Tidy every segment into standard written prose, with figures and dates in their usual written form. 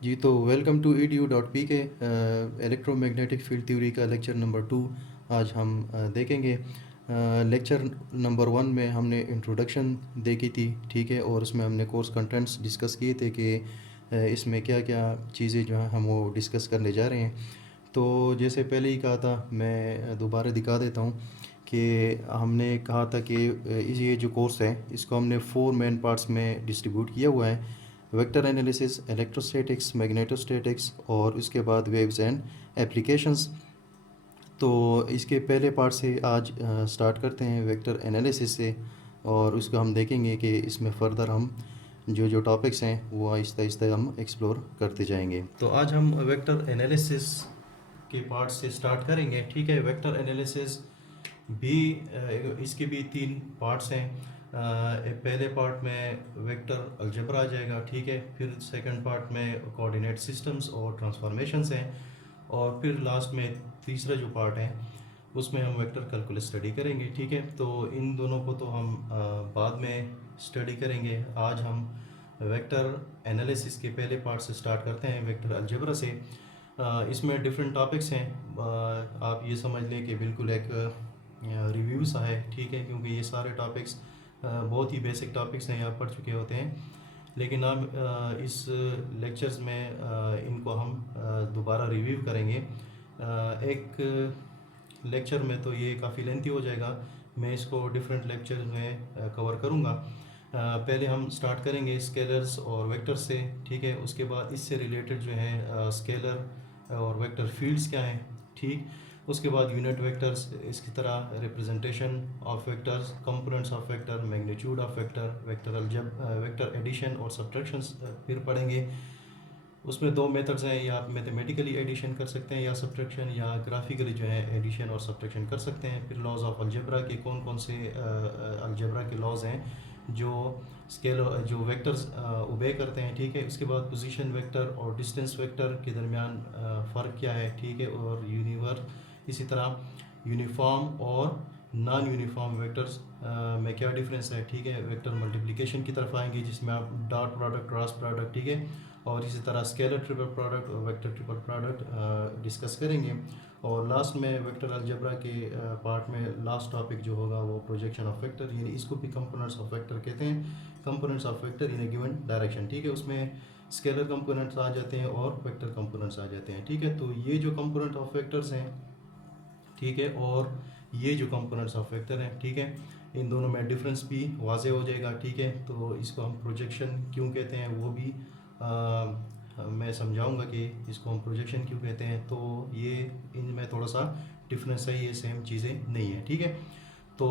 जी, तो welcome to edu.pk electromagnetic field theory का lecture number 2 आज हम देखेंगे। लेक्चर नंबर 1 में हमने इंट्रोडक्शन देखी थी, ठीक है, और उसमें हमने कोर्स कंटेंट्स डिस्कस किए थे कि इसमें क्या-क्या चीज़ें जो हैं हम वो डिस्कस करने जा रहे हैं। तो जैसे पहले ही कहा था, मैं दोबारा दिखा देता हूँ कि हमने कहा था कि ये जो कोर्स है इसको हमने 4 मेन पार्ट्स में डिस्ट्रीब्यूट किया हुआ है। वेक्टर एनालिसिस, इलेक्ट्रोस्टैटिक्स, मैग्नेटोस्टैटिक्स और उसके बाद वेव्स एंड एप्लीकेशंस। तो इसके पहले पार्ट से आज स्टार्ट करते हैं वेक्टर एनालिसिस से, और उसको हम देखेंगे कि इसमें फ़र्दर हम जो जो टॉपिक्स हैं वो आहिस्ता आहिस्ता हम एक्सप्लोर करते जाएंगे। तो आज हम वेक्टर एनालिसिस के पार्ट से स्टार्ट करेंगे, ठीक है। वेक्टर एनालिसिस भी इसके भी 3 पार्ट्स हैं। पहले पार्ट में वेक्टर अलजेब्रा आ जाएगा, ठीक है। फिर सेकंड पार्ट में कोऑर्डिनेट सिस्टम्स और ट्रांसफॉर्मेशंस हैं, और फिर लास्ट में तीसरा जो पार्ट है उसमें हम वेक्टर कैलकुलस स्टडी करेंगे, ठीक है। तो इन दोनों को तो हम बाद में स्टडी करेंगे। आज हम वेक्टर एनालिसिस के पहले पार्ट से स्टार्ट करते हैं, वेक्टर अलजेब्रा से। इसमें डिफरेंट टॉपिक्स हैं। आप ये समझ लें कि बिल्कुल एक रिव्यू सा है, ठीक है, क्योंकि ये सारे टॉपिक्स बहुत ही बेसिक टॉपिक्स हैं, आप पढ़ चुके होते हैं। लेकिन अब इस लेक्चर्स में इनको हम दोबारा रिव्यू करेंगे। एक लेक्चर में तो ये काफ़ी लेंथी हो जाएगा, मैं इसको डिफरेंट लेक्चर में कवर करूँगा। पहले हम स्टार्ट करेंगे स्केलर्स और वेक्टर्स से, ठीक है। उसके बाद इससे रिलेटेड जो है स्केलर और वेक्टर फील्ड्स क्या हैं, ठीक। उसके बाद यूनिट वेक्टर्स, इसकी तरह representation of vectors, components of vector, magnitude of vector, vector addition और सब्ट्रैक्शंस फिर पढ़ेंगे। उसमें 2 मेथड्स हैं, या आप मैथमेटिकली एडिशन कर सकते हैं या सब्ट्रैक्शन, या ग्राफिकली जो है एडिशन और सब्ट्रैक्शन कर सकते हैं। फिर लॉज ऑफ अलजेब्रा के कौन कौन से अलजेब्रा के लॉज हैं जो जो वेक्टर्स ओबे करते हैं, ठीक है। उसके बाद पोजीशन वेक्टर और डिस्टेंस वेक्टर के दरमियान फ़र्क क्या है, ठीक है। और इसी तरह यूनिफॉर्म और नॉन यूनिफॉर्म वेक्टर्स में क्या डिफरेंस है, ठीक है। वेक्टर मल्टीप्लिकेशन की तरफ आएंगे जिसमें आप डॉट प्रोडक्ट, क्रॉस प्रोडक्ट, ठीक है, और इसी तरह स्केलर ट्रिपल प्रोडक्ट और वेक्टर ट्रिपल प्रोडक्ट डिस्कस करेंगे। और लास्ट में वेक्टर अलजेब्रा के पार्ट में लास्ट टॉपिक जो होगा वो प्रोजेक्शन ऑफ वेक्टर, यानी इसको भी कंपोनेंट्स ऑफ वेक्टर कहते हैं। Components of vector in A given direction, ठीक है। उसमें स्केलर कंपोनेंट्स आ जाते हैं और वेक्टर कंपोनेंट्स आ जाते हैं, ठीक है। तो ये जो कंपोनेंट ऑफ वेक्टर्स हैं, ठीक है, और ये जो कंपोनेंट्स ऑफ वेक्टर हैं, ठीक है, इन दोनों में डिफरेंस भी वाजे हो जाएगा, ठीक है। तो इसको हम प्रोजेक्शन क्यों कहते हैं वो भी मैं समझाऊंगा कि इसको हम प्रोजेक्शन क्यों कहते हैं। तो ये इनमें थोड़ा सा डिफरेंस है, ये सेम चीज़ें नहीं है, ठीक है। तो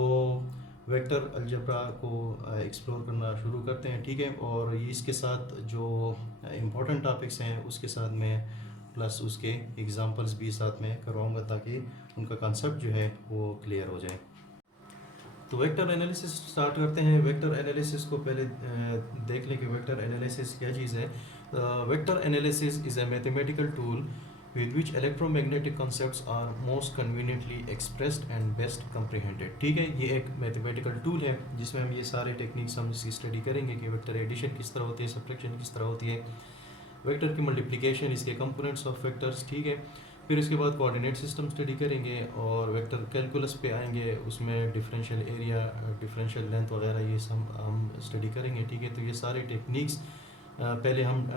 वेक्टर अलजेब्रा को एक्सप्लोर करना शुरू करते हैं, ठीक है। और ये इसके साथ जो इम्पोर्टेंट टॉपिक्स हैं उसके साथ में प्लस उसके एग्जांपल्स भी साथ में करवाऊंगा ताकि उनका कंसेप्ट जो है वो क्लियर हो जाए। तो वेक्टर एनालिसिस स्टार्ट करते हैं। वेक्टर एनालिसिस को पहले देख लें कि वेक्टर एनालिसिस क्या चीज़ है। Vector analysis is a mathematical tool with which electromagnetic concepts are most conveniently expressed and best comprehended, ठीक है। ये एक मैथमेटिकल टूल है जिसमें हम ये सारे टेक्निक्स हम इसकी स्टडी करेंगे कि वेक्टर एडिशन किस तरह होती है, सब्ट्रैक्शन किस तरह होती है, वेक्टर की मल्टीप्लिकेशन, इसके कंपोनेंट्स ऑफ वेक्टर्स, ठीक है। फिर इसके बाद कोऑर्डिनेट सिस्टम स्टडी करेंगे और वेक्टर कैलकुलस पे आएंगे, उसमें डिफरेंशियल एरिया, डिफरेंशियल लेंथ वगैरह ये सब हम स्टडी करेंगे, ठीक है। तो ये सारे टेक्निक्स पहले हम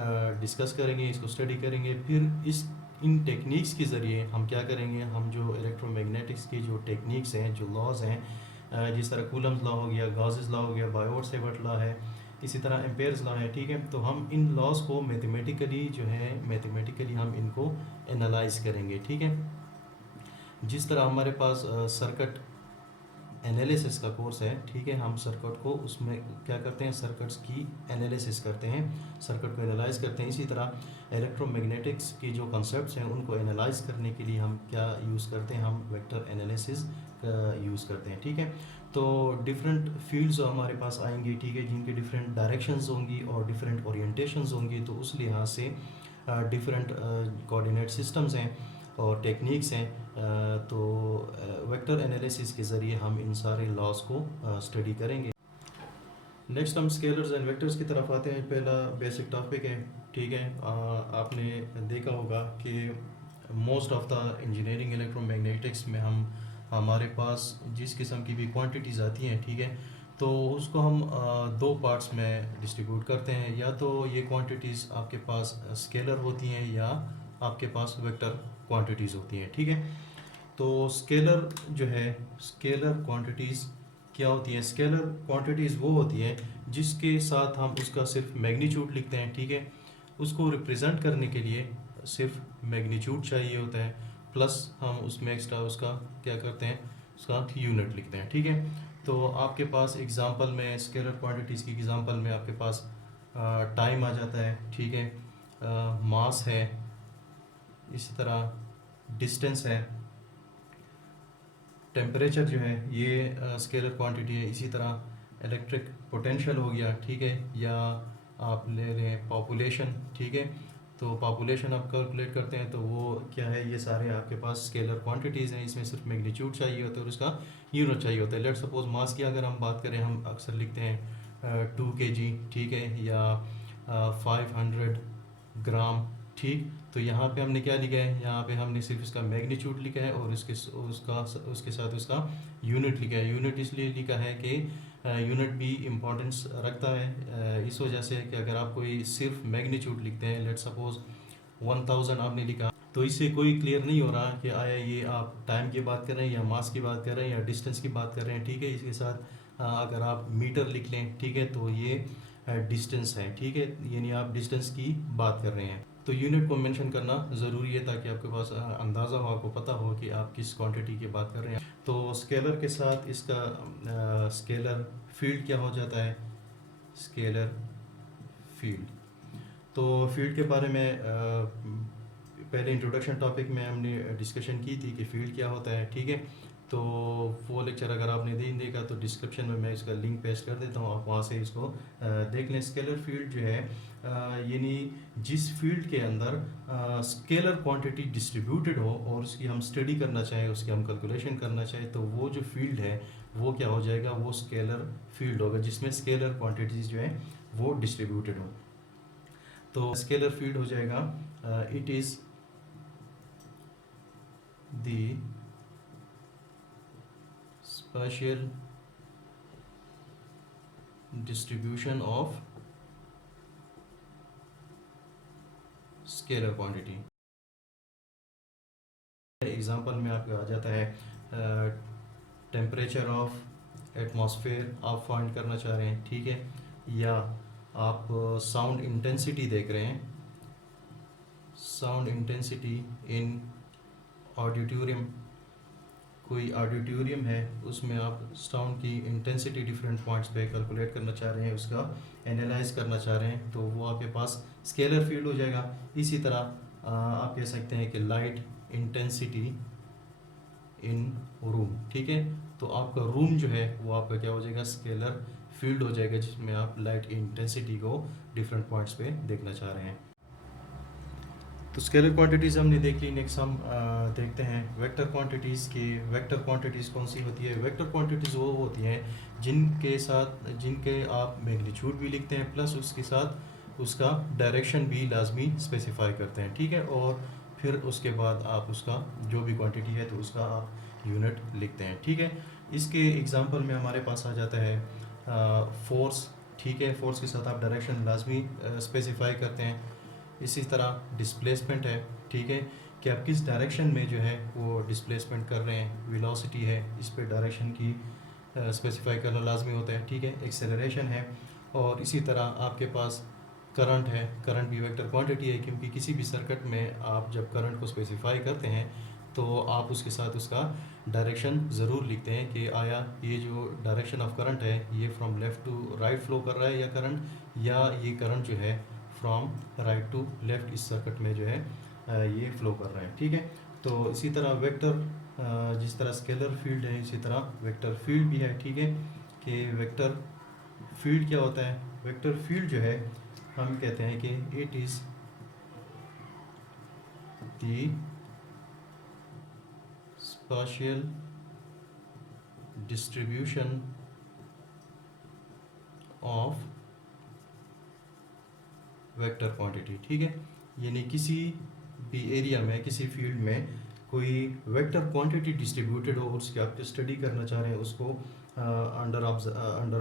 डिस्कस करेंगे, इसको स्टडी करेंगे। फिर इन टेक्निक्स के ज़रिए हम क्या करेंगे, हम जो इलेक्ट्रोमैग्नेटिक्स की जो टेक्निक्स हैं, जो लॉज हैं, जिस तरह कूलम्स लॉ हो गया, गॉसेस लॉ हो गया, बायोट-सेवर्ट लॉ है, इसी तरह एम्पेयर्स लॉ है, ठीक है। तो हम इन लॉज को मैथमेटिकली हम इनको एनालाइज करेंगे, ठीक है। जिस तरह हमारे पास सर्किट एनालिसिस का कोर्स है, ठीक है, हम सर्किट को उसमें क्या करते हैं, सर्किट्स की एनालिसिस करते हैं, सर्किट को एनालाइज करते हैं। इसी तरह इलेक्ट्रोमैग्नेटिक्स की जो कॉन्सेप्ट्स हैं उनको एनालाइज करने के लिए हम क्या यूज़ करते हैं, हम वेक्टर एनालिसिस का यूज़ करते हैं, ठीक है। तो डिफरेंट फील्ड्स हमारे पास आएंगी, ठीक है, जिनके डिफरेंट डायरेक्शंस होंगी और डिफरेंट ओरिएंटेशंस होंगी। तो उस लिहाज से डिफरेंट कोऑर्डिनेट सिस्टम्स हैं और टेक्निक्स हैं। तो वेक्टर एनालिसिस के ज़रिए हम इन सारे लॉज को स्टडी करेंगे। नेक्स्ट हम स्केलर्स एंड वेक्टर्स की तरफ आते हैं। पहला बेसिक टॉपिक है ठीक है। आपने देखा होगा कि most of the engineering electromagnetics में हम हमारे पास जिस किस्म की भी क्वांटिटीज़ आती हैं, ठीक है, तो उसको हम दो पार्ट्स में डिस्ट्रीब्यूट करते हैं। या तो ये क्वांटिटीज़ आपके पास स्केलर होती हैं या आपके पास वेक्टर क्वांटिटीज़ होती हैं, ठीक है। तो स्केलर जो है, स्केलर क्वांटिटीज़ क्या होती हैं? स्केलर क्वांटिटीज़ वो होती हैं जिसके साथ हम उसका सिर्फ मैग्नीट्यूड लिखते हैं, ठीक है। उसको रिप्रेजेंट करने के लिए सिर्फ मैग्नीट्यूड चाहिए होता है, प्लस हम उसमें एक्स्ट्रा उसका क्या करते हैं, उसका यूनिट लिखते हैं, ठीक है। तो आपके पास एग्जांपल में स्केलर क्वांटिटीज़ की एग्जांपल में आपके पास टाइम आ जाता है, ठीक है, मास है, इसी तरह डिस्टेंस है, टेम्परेचर जो है ये स्केलर क्वांटिटी है, इसी तरह इलेक्ट्रिक पोटेंशियल हो गया, ठीक है, या आप ले लें पॉपुलेशन, ठीक है। तो पॉपुलेशन आप कैलकुलेट करते हैं तो वो क्या है, ये सारे आपके पास स्केलर क्वांटिटीज़ हैं। इसमें सिर्फ मैग्नीट्यूड चाहिए होता है और उसका यूनिट चाहिए होता है। लेट सपोज मास की अगर हम बात करें, हम अक्सर लिखते हैं 2 kg, ठीक है, या 500 ग्राम, ठीक। तो यहाँ पे हमने क्या लिखा है, यहाँ पे हमने सिर्फ इसका मैग्नीट्यूड लिखा है और उसके साथ उसका यूनिट लिखा है। यूनिट इसलिए लिखा है कि यूनिट भी इम्पोर्टेंस रखता है इस वजह से कि अगर आप कोई सिर्फ मैग्नीट्यूड लिखते हैं, लेट सपोज 1000 आपने लिखा, तो इससे कोई क्लियर नहीं हो रहा कि आया ये आप टाइम की बात कर रहे हैं या मास की बात कर रहे हैं या डिस्टेंस की बात कर रहे हैं, ठीक है। इसके साथ अगर आप मीटर लिख लें, ठीक है, तो ये डिस्टेंस है, ठीक है, यानी आप डिस्टेंस की बात कर रहे हैं। तो यूनिट को मेंशन करना ज़रूरी है ताकि आपके पास अंदाज़ा हो, आपको पता हो कि आप किस क्वांटिटी की बात कर रहे हैं। तो स्केलर के साथ इसका स्केलर फील्ड क्या हो जाता है, स्केलर फील्ड। तो फील्ड के बारे में पहले इंट्रोडक्शन टॉपिक में हमने डिस्कशन की थी कि फील्ड क्या होता है, ठीक है। तो वो लेक्चर अगर आपने नहीं देखा तो डिस्क्रिप्शन में मैं इसका लिंक पेस्ट कर देता हूँ, आप वहाँ से इसको देख लें। स्केलर फील्ड जो है यानी जिस फील्ड के अंदर स्केलर क्वांटिटी डिस्ट्रीब्यूटेड हो और उसकी हम स्टडी करना चाहें, उसकी हम कैलकुलेशन करना चाहें, तो वो जो फील्ड है वो क्या हो जाएगा, वो स्केलर फील्ड होगा जिसमें स्केलर क्वांटिटीज़ जो है वो डिस्ट्रीब्यूटेड हो। तो स्केलर फील्ड हो जाएगा it is the spatial distribution of scalar quantity. Example में आपका आ जाता है टेम्परेचर ऑफ एटमॉस्फेयर आप फाइंड करना चाह रहे हैं, ठीक है, या आप साउंड इंटेंसिटी देख रहे हैं, साउंड इंटेंसिटी इन ऑडिटोरियम, कोई ऑडिटोरियम है उसमें आप साउंड की इंटेंसिटी डिफरेंट पॉइंट्स पे कैलकुलेट करना चाह रहे हैं, उसका एनालाइज करना चाह रहे हैं, तो वो आपके पास स्केलर फील्ड हो जाएगा। इसी तरह आप कह सकते हैं कि लाइट इंटेंसिटी इन रूम, ठीक है, तो आपका रूम जो है वो आपका क्या हो जाएगा, स्केलर फील्ड हो जाएगा जिसमें आप लाइट इंटेंसिटी को डिफरेंट पॉइंट्स पे देखना चाह रहे हैं। तो स्केलर क्वांटिटीज़ हमने देख ली। नेक्स्ट हम देखते हैं वेक्टर क्वांटिटीज़ की। वेक्टर क्वांटिटीज़ कौन सी होती है? वेक्टर क्वांटिटीज़ वो होती हैं जिनके आप मैग्नीट्यूड भी लिखते हैं प्लस उसके साथ उसका डायरेक्शन भी लाजमी स्पेसिफाई करते हैं, ठीक है, और फिर उसके बाद आप उसका जो भी क्वांटिटी है तो उसका आप यूनिट लिखते हैं, ठीक है। इसके एग्जांपल में हमारे पास आ जाता है फोर्स, ठीक है, फोर्स के साथ आप डायरेक्शन लाजमी स्पेसिफाई करते हैं। इसी तरह डिस्प्लेसमेंट है, ठीक है, कि आप किस डायरेक्शन में जो है वो डिस्प्लेसमेंट कर रहे हैं। वेलोसिटी है, इस पे डायरेक्शन की स्पेसिफाई करना लाजमी होता है, ठीक है। एक्सेलरेशन है, और इसी तरह आपके पास करंट है। करंट भी वेक्टर क्वांटिटी है क्योंकि किसी भी सर्किट में आप जब करंट को स्पेसिफाई करते हैं तो आप उसके साथ उसका डायरेक्शन ज़रूर लिखते हैं कि आया ये जो डायरेक्शन ऑफ करंट है ये from left to right flow कर रहा है या करंट, या ये करंट जो है फ्रॉम राइट टू लेफ़्ट इस सर्किट में जो है ये फ्लो कर रहा है, ठीक है। तो इसी तरह वेक्टर जिस तरह स्केलर फील्ड है इसी तरह वेक्टर फील्ड भी है, ठीक है, कि वेक्टर फील्ड क्या होता है? वेक्टर फील्ड जो है हम कहते हैं कि it is the spatial distribution of vector quantity, ठीक है। यानी किसी भी एरिया में, किसी फील्ड में कोई वेक्टर क्वांटिटी डिस्ट्रीब्यूटेड हो, उसकी आप स्टडी करना चाह रहे हैं, उसको अंडर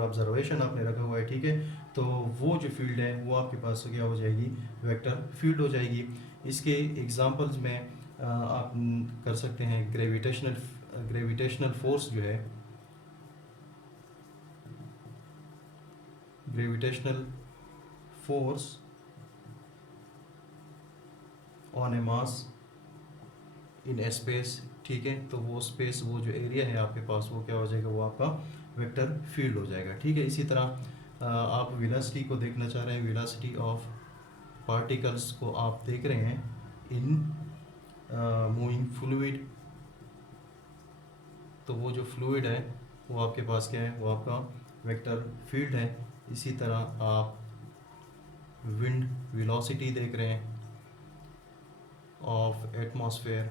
ऑब्जर्वेशन आपने रखा हुआ है, ठीक है। तो वो जो फील्ड है वो आपके पास क्या हो जाएगी, वेक्टर फील्ड हो जाएगी। इसके एग्जांपल्स में आप कर सकते हैं ग्रेविटेशनल फोर्स जो है, gravitational force on A mass in space, ठीक है। तो वो स्पेस, वो जो एरिया है आपके पास, वो क्या हो जाएगा, वो आपका वेक्टर फील्ड हो जाएगा, ठीक है। इसी तरह आप वेलोसिटी को देखना चाह रहे हैं, वेलोसिटी ऑफ पार्टिकल्स को आप देख रहे हैं इन मूविंग फ्लूइड, तो वो जो फ्लूइड है वो आपके पास क्या है, वो आपका वेक्टर फील्ड है। इसी तरह आप विंड वेलोसिटी देख रहे हैं ऑफ एटमॉस्फेयर,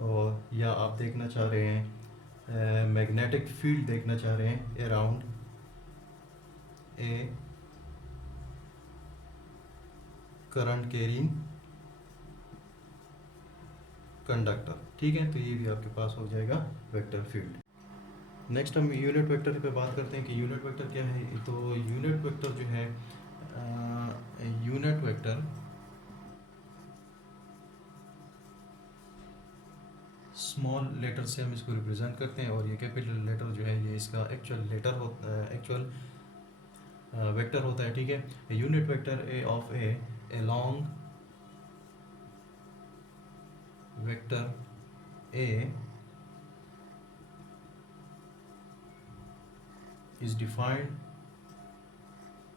और या आप देखना चाह रहे हैं मैग्नेटिक फील्ड देखना चाह रहे हैं around a current carrying conductor, ठीक है। तो ये भी आपके पास हो जाएगा वेक्टर फील्ड। नेक्स्ट हम यूनिट वेक्टर पे बात करते हैं कि यूनिट वेक्टर क्या है। तो यूनिट वेक्टर जो है, यूनिट वेक्टर स्मॉल लेटर से हम इसको रिप्रेजेंट करते हैं, और ये कैपिटल लेटर जो है ये इसका एक्चुअल लेटर होता है, एक्चुअल वेक्टर होता है, ठीक है। Unit vector A of A along vector A is defined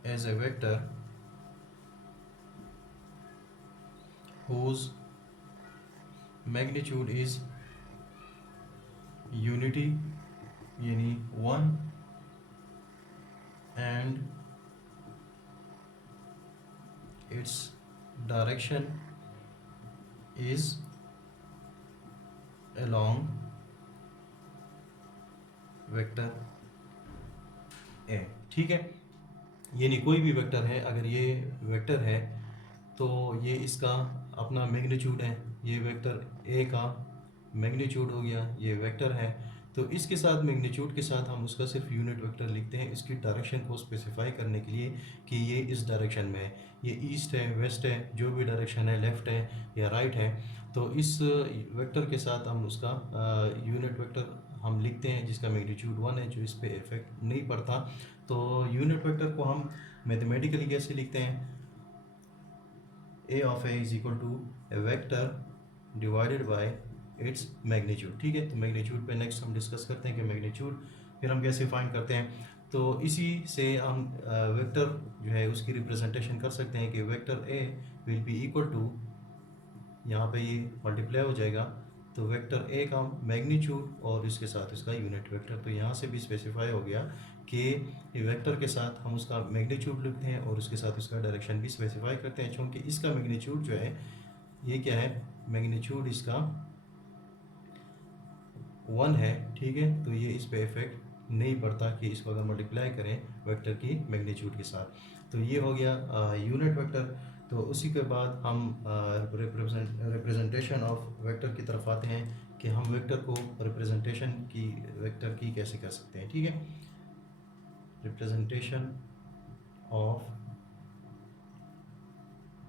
as a vector whose magnitude is unity यानी 1 and its direction is along vector A, ठीक है। यानी कोई भी वेक्टर है, अगर ये वेक्टर है तो ये इसका अपना मैग्नीट्यूड है, ये वेक्टर ए का मैग्नीट्यूड हो गया, ये वेक्टर है। तो इसके साथ मैग्नीट्यूड के साथ हम उसका सिर्फ यूनिट वेक्टर लिखते हैं, इसकी डायरेक्शन को स्पेसिफाई करने के लिए कि ये इस डायरेक्शन में है, ये ईस्ट है, वेस्ट है, जो भी डायरेक्शन है, लेफ़्ट है या राइट है। तो इस वेक्टर के साथ हम उसका यूनिट वेक्टर हम लिखते हैं जिसका मैग्नीट्यूड 1 है, जो इस पर इफेक्ट नहीं पड़ता। तो यूनिट वेक्टर को हम मैथमेटिकली कैसे लिखते हैं, A of A is equal to A vector divided by its magnitude, ठीक है। तो मैग्नीट्यूड पे नेक्स्ट हम डिस्कस करते हैं कि मैग्नीट्यूड फिर हम कैसे फाइंड करते हैं। तो इसी से हम वेक्टर जो है उसकी रिप्रेजेंटेशन कर सकते हैं कि vector A will be equal to, यहाँ पे ये मल्टीप्लाई हो जाएगा, तो वेक्टर ए का मैग्नीट्यूड और इसके साथ इसका यूनिट वेक्टर। तो यहाँ से भी स्पेसिफाई हो गया कि वेक्टर के साथ हम उसका मैग्नीट्यूड लिखते हैं और उसके साथ उसका डायरेक्शन भी स्पेसिफाई करते हैं, क्योंकि इसका मैग्नीट्यूड जो है ये क्या है, मैग्नीट्यूड इसका 1 है, ठीक है। तो ये इस पे इफेक्ट नहीं पड़ता कि इसको अगर मल्टीप्लाई करें वेक्टर की मैग्नीट्यूड के साथ। तो ये हो गया यूनिट वेक्टर। तो उसी के बाद हम रिप्रेजेंटेशन ऑफ वेक्टर की तरफ आते हैं कि हम वेक्टर को रिप्रेजेंटेशन की वेक्टर की कैसे कर सकते हैं, ठीक है। रिप्रेजेंटेशन ऑफ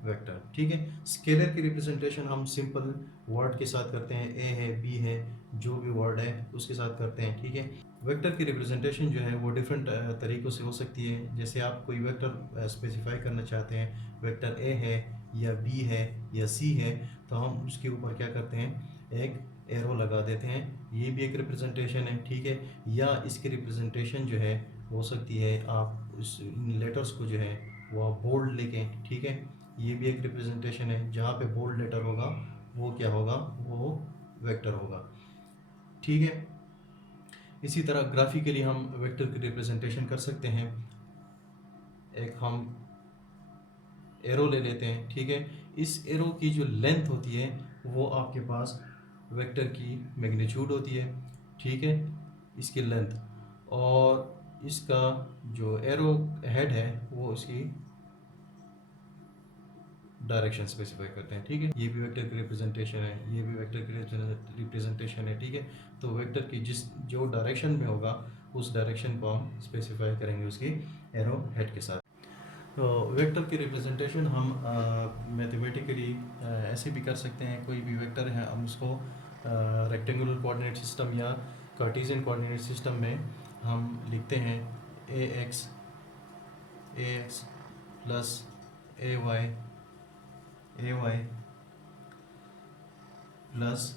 वेक्टर, ठीक है। स्केलर की रिप्रेजेंटेशन हम सिंपल वर्ड के साथ करते हैं, ए है, बी है, जो भी वर्ड है उसके साथ करते हैं, ठीक है। वेक्टर की रिप्रेजेंटेशन जो है वो डिफरेंट तरीक़ों से हो सकती है। जैसे आप कोई वेक्टर स्पेसिफाई करना चाहते हैं, वेक्टर ए है या बी है या सी है, तो हम उसके ऊपर क्या करते हैं, एक एरो लगा देते हैं, ये भी एक रिप्रेजेंटेशन है, ठीक है। या इसकी रिप्रेजेंटेशन जो है हो सकती है आप उस लेटर्स को जो है वो आप बोल्ड लेकें, ठीक है। ये भी एक रिप्रेजेंटेशन है, जहाँ पे बोल्ड लेटर होगा वो क्या होगा, वो वेक्टर होगा, ठीक है। इसी तरह ग्राफिकली हम वेक्टर की रिप्रेजेंटेशन कर सकते हैं। एक हम एरो ले लेते हैं, ठीक है। इस एरो की जो लेंथ होती है वो आपके पास वेक्टर की मैग्नीट्यूड होती है, ठीक है, इसकी लेंथ। और इसका जो एरो हेड है वो इसकी डायरेक्शन स्पेसिफाई करते हैं, ठीक है। ये भी वेक्टर की रिप्रेजेंटेशन है, ये भी वेक्टर की रिप्रेजेंटेशन है, ठीक है। तो वेक्टर की जो डायरेक्शन में होगा उस डायरेक्शन को हम स्पेसिफाई करेंगे उसकी एरो हेड के साथ। तो वेक्टर की रिप्रेजेंटेशन हम मैथमेटिकली ऐसे भी कर सकते हैं। कोई भी वेक्टर है हम उसको रेक्टेंगुलर कोऑर्डिनेट सिस्टम या कार्टेशियन कोऑर्डिनेट सिस्टम में हम लिखते हैं A X plus A Y plus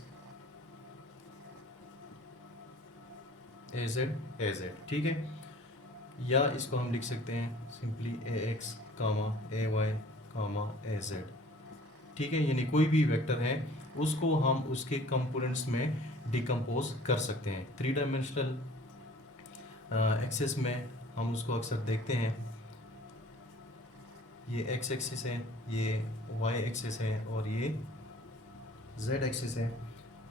A Z, ठीक है। या इसको हम लिख सकते हैं सिंपली ए एक्स कामा ए वाई कामा ए जेड, ठीक है। यानी कोई भी वेक्टर है उसको हम उसके कंपोनेंट्स में डिकम्पोज कर सकते हैं। 3 डायमेंशनल एक्सेस में हम उसको अक्सर देखते हैं। ये एक्स एक्सिस है, ये वाई एक्सिस है और ये जेड एक्सिस है।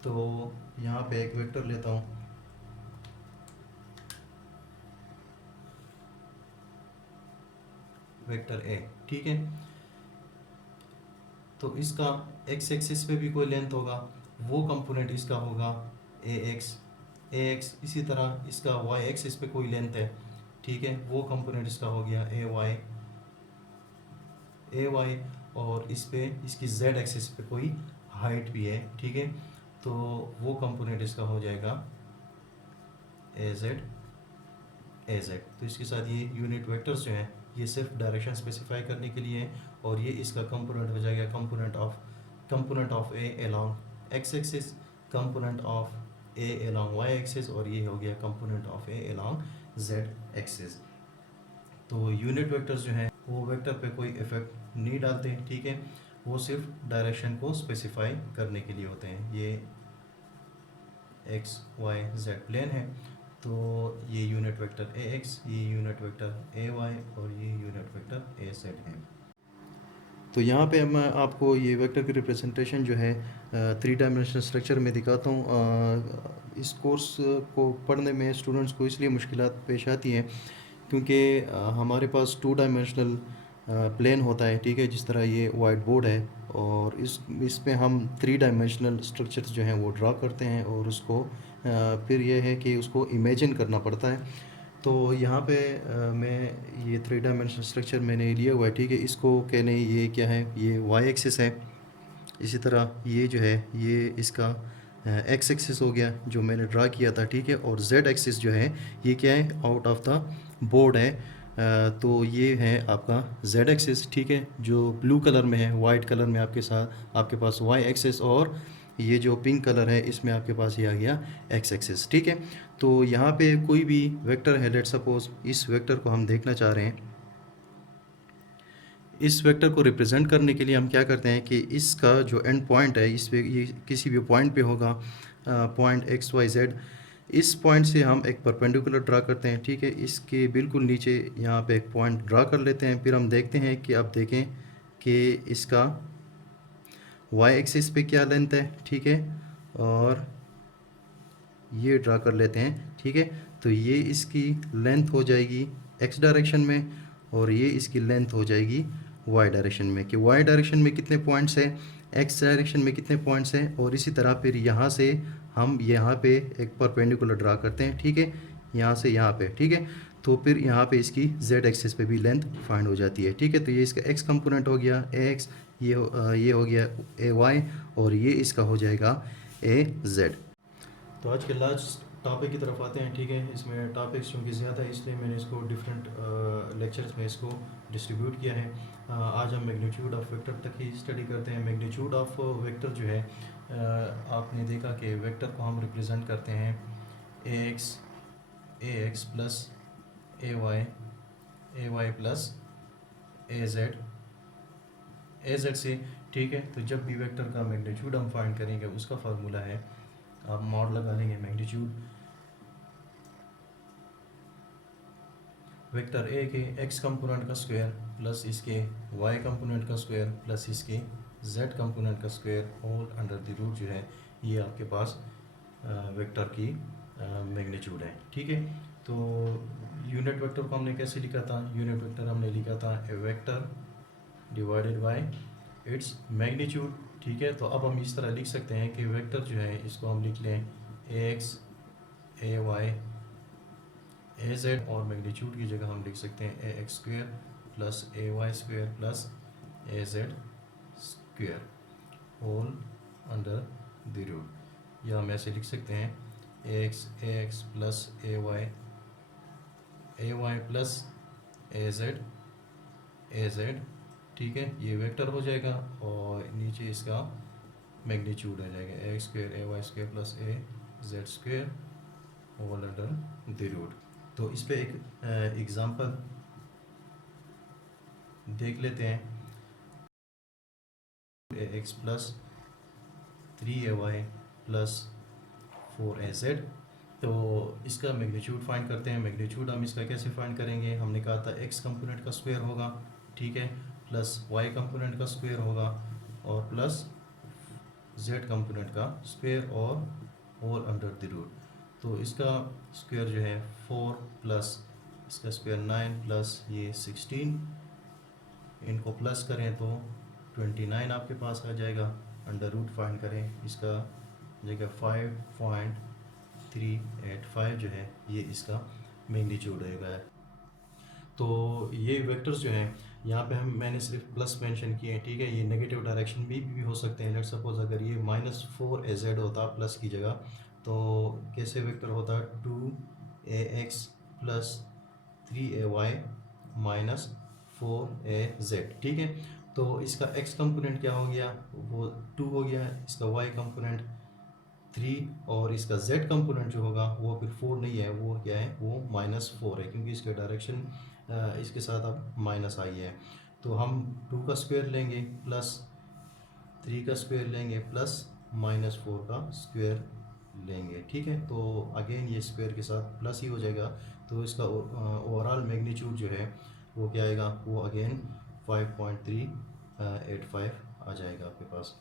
तो यहाँ पे एक वेक्टर लेता हूँ, वेक्टर ए, ठीक है। तो इसका एक्स एक्सिस पे भी कोई लेंथ होगा, वो कंपोनेंट इसका होगा ए एक्स। इसी तरह इसका वाई एक्सिस पे कोई लेंथ है, ठीक है, वो कंपोनेंट इसका हो गया ए वाई। और इस पे इसकी जेड एक्सिस पे कोई हाइट भी है, ठीक है, तो वो कंपोनेंट इसका हो जाएगा ए जेड। तो इसके साथ ये यूनिट वेक्टर्स जो हैं ये सिर्फ डायरेक्शन स्पेसिफाई करने के लिए हैं। और ये इसका कंपोनेंट हो जाएगा component of A along X axis, component of A along Y axis, और ये हो गया component of A along Z axis. तो यूनिट वेक्टर्स जो हैं वो वेक्टर पे कोई इफेक्ट नहीं डालते हैं, ठीक है, वो सिर्फ डायरेक्शन को स्पेसिफाई करने के लिए होते हैं। ये एक्स वाई जेड प्लेन है, तो ये यूनिट वेक्टर ए एक्स, ये यूनिट वेक्टर ए वाई और ये यूनिट वेक्टर ए जेड है। तो यहाँ पे मैं आपको ये वेक्टर की रिप्रेजेंटेशन जो है 3 डायमेंशनल स्ट्रक्चर में दिखाता हूँ। इस कोर्स को पढ़ने में स्टूडेंट्स को इसलिए मुश्किलात पेश आती हैं क्योंकि हमारे पास 2 डायमेंशनल प्लेन होता है, ठीक है, जिस तरह ये वाइट बोर्ड है, और इस पे हम 3 डायमेंशनल स्ट्रक्चर्स जो हैं वो ड्रा करते हैं और उसको फिर ये है कि उसको इमेजिन करना पड़ता है। तो यहाँ पे मैं ये 3 डायमेंशनल स्ट्रक्चर मैंने लिया हुआ है, ठीक है। इसको कहने ये क्या है, ये वाई एक्सिस है। इसी तरह ये जो है ये इसका एक्स एक्सिस हो गया जो मैंने ड्रा किया था, ठीक है। और जेड एक्सिस जो है ये क्या है, आउट ऑफ द बोर्ड है। तो ये है आपका जेड एक्सिस, ठीक है, जो ब्लू कलर में है, वाइट कलर में आपके पास वाई एक्सिस, और ये जो पिंक कलर है इसमें आपके पास ये आ गया एक्स एक्सिस, ठीक है। तो यहाँ पे कोई भी वेक्टर है, लेट सपोज इस वेक्टर को हम देखना चाह रहे हैं। इस वेक्टर को रिप्रेजेंट करने के लिए हम क्या करते हैं कि इसका जो एंड पॉइंट है इस पे, ये किसी भी पॉइंट पे होगा, पॉइंट एक्स वाई जेड। इस पॉइंट से हम एक परपेंडिकुलर ड्रा करते हैं, ठीक है। इसके बिल्कुल नीचे यहाँ पे एक पॉइंट ड्रा कर लेते हैं। फिर हम देखते हैं कि अब देखें कि इसका वाई एक्सिस पे क्या लेंथ है, ठीक है, और ये ड्रा कर लेते हैं, ठीक है। तो ये इसकी लेंथ हो जाएगी एक्स डायरेक्शन में और ये इसकी लेंथ हो जाएगी वाई डायरेक्शन में, कि वाई डायरेक्शन में कितने पॉइंट्स हैं, एक्स डायरेक्शन में कितने पॉइंट्स हैं। और इसी तरह फिर यहाँ से हम यहाँ पे एक परपेंडिकुलर ड्रा करते हैं, ठीक है, यहाँ से यहाँ पे, ठीक है। तो फिर यहाँ पे इसकी जेड एक्सिस पे भी लेंथ फाइंड हो जाती है, ठीक है। तो ये इसका एक्स कंपोनेंट हो गया ए एक्स, ये हो गया ए वाई, और ये इसका हो जाएगा ए जेड। तो आज के लास्ट टॉपिक की तरफ आते हैं, ठीक है। इसमें टॉपिक्स चूँकि ज़्यादा है इसलिए मैंने इसको डिफरेंट लेक्चर्स में इसको डिस्ट्रीब्यूट किया है। आज हम मैग्नीट्यूड ऑफ वेक्टर तक ही स्टडी करते हैं। मैग्नीट्यूड ऑफ वेक्टर जो है आपने देखा कि वेक्टर को हम रिप्रेजेंट करते हैं A X plus A Y plus A Z से, ठीक है। तो जब भी वेक्टर का मैग्नीट्यूड हम फाइंड करेंगे उसका फार्मूला है, आप मॉड लगा लेंगे मैग्नीट्यूड वेक्टर ए के एक्स कंपोनेंट का स्क्वायर प्लस इसके वाई कंपोनेंट का स्क्वायर प्लस इसके जेड कंपोनेंट का square whole under the root जो है ये आपके पास वेक्टर की मैग्नीट्यूड है, ठीक है। तो यूनिट वेक्टर को हमने कैसे लिखा था? यूनिट वेक्टर हमने लिखा था A vector divided by its magnitude. ठीक है, तो अब हम इस तरह लिख सकते हैं कि वेक्टर जो है इसको हम लिख लें A X A Y A Z, और मैग्नीट्यूड की जगह हम लिख सकते हैं A X square plus A Y square plus A Z square whole under the root. या हम ऐसे लिख सकते हैं A X plus A Y plus A Z. ठीक है, ये वेक्टर हो जाएगा और नीचे इसका मैग्नीट्यूड आ जाएगा A X square A Y square plus A Z square whole under the root. तो इस पे एक एग्जांपल देख लेते हैं। A X plus 3ay plus 4az। तो इसका मैग्नीट्यूड फाइंड करते हैं। मैग्नीट्यूड हम इसका कैसे फाइंड करेंगे? हमने कहा था x कंपोनेंट का स्क्वायर होगा, ठीक है, प्लस y कंपोनेंट का स्क्वायर होगा और प्लस z कंपोनेंट का स्क्वायर और होल अंडर द रूट। तो इसका स्क्वायर जो है 4 प्लस इसका स्क्वायर 9 प्लस ये 16, इनको प्लस करें तो 29 आपके पास आ जाएगा। अंडर रूट फाइंड करें, इसका जगह 5.385 जो है ये इसका मैग्नीट्यूड रहेगा। तो ये वेक्टर्स जो हैं यहाँ पे मैंने सिर्फ प्लस मेंशन किए हैं, ठीक है। ये नेगेटिव डायरेक्शन भी हो सकते हैं। लेट्स सपोज अगर ये -4az होता प्लस की जगह, तो कैसे वेक्टर होता 2ax plus 3ay minus 4az, ठीक है। तो इसका x कंपोनेंट क्या हो गया? वो 2 हो गया। इसका y कंपोनेंट 3 और इसका z कंपोनेंट जो होगा वो फिर 4 नहीं है, वो क्या है? वो -4 है, क्योंकि इसका डायरेक्शन इसके साथ अब माइनस आई है। तो हम 2 का स्क्वायर लेंगे प्लस 3 का स्क्वायर लेंगे प्लस -4 का स्क्वायर लेंगे, ठीक है। तो अगेन ये स्क्वायर के साथ प्लस ही हो जाएगा। तो इसका ओवरऑल मैग्नीट्यूड जो है वो क्या आएगा? वो अगेन 5.385 आ जाएगा आपके पास।